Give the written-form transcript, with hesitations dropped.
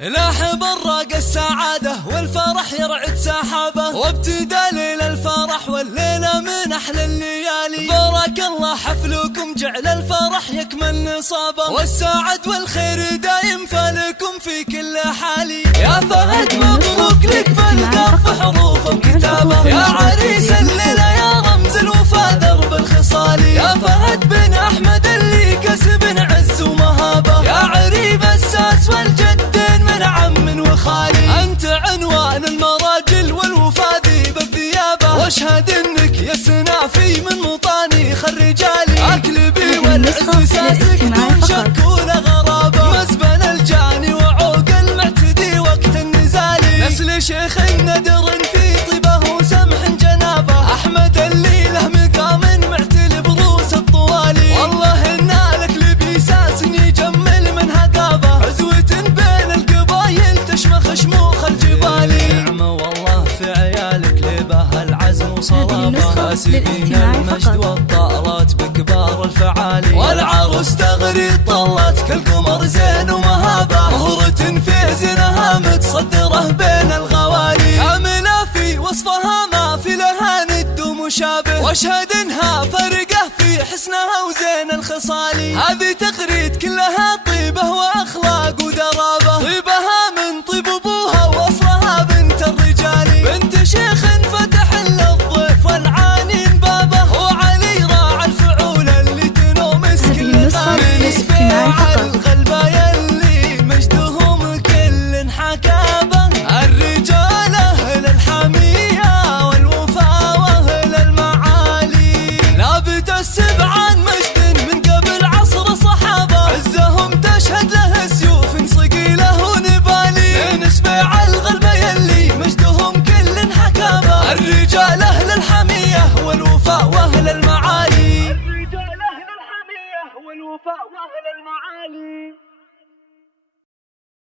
لاح براق السعادة والفرح يرعد سحابه، وابتدى ليل الفرح والليلة من أحلى الليالي. بارك الله حفلكم جعل الفرح يكمل نصابه، والسعد والخير دايم فالكم في كل حالي. يا فهد مبروك لك بالقف حروف وكتابه، يا عريس الليلة يا رمز الوفا درب الخصالي. يا فهد بن أحمد اللي كسب عز ومهابه، يا عريب الساس والجدين من عم وخالي. أنت عنوان المراجل والوفا ذيب الثيابة، واشهد انك يا سنافي من مطانيخ الرجالي. اكلبي والعز ساسك دون شك ولا غرابة، مزبن الجاني وعوق المعتدي وقت النزالي. نسل شيخ ندر في طيبه وسمح جنابه، احمد اللي له مقام معتل بروس الطوالي. والله ان الاكلبي ساس يجمل من هقابه، عزوة بين القبايل تشمخ شموخ الجبالي. نعمة والله في عيالك لبه العزم وصلابه، كاسبين المجد والطارات بكبار الفعالي. والعروس تغري طلت كالقمر زين ومهابه، مهرة في زنها متصدره بين الغوالي. كاملة في وصفها ما في لها ند ومشابه، واشهد انها فرقه في حسنها وزين الخصالي. هذه تغريد كلها طيبه واخلاق ودرابه، طيبها من طيب ابوها واصلها بنت الرجال. بنت شيخ فتح للضيف والعانين بابه، وعلي راعى الفعول اللي تنومس كل غالي. فيها الغلبه يلي مجدهم كل حكابه، الرجال اهل الحميه والوفا واهل المعالي. لابت السبع عن مجد من قبل عصر صحابه، عزهم تشهد له سيوف صقيله ونبالي. نسبع الغلبه يلي مجدهم كل حكابه، الرجال اهل الحميه والوفا واهل المعالي. الرجال اهل الحميه والوفا واهل المعالي.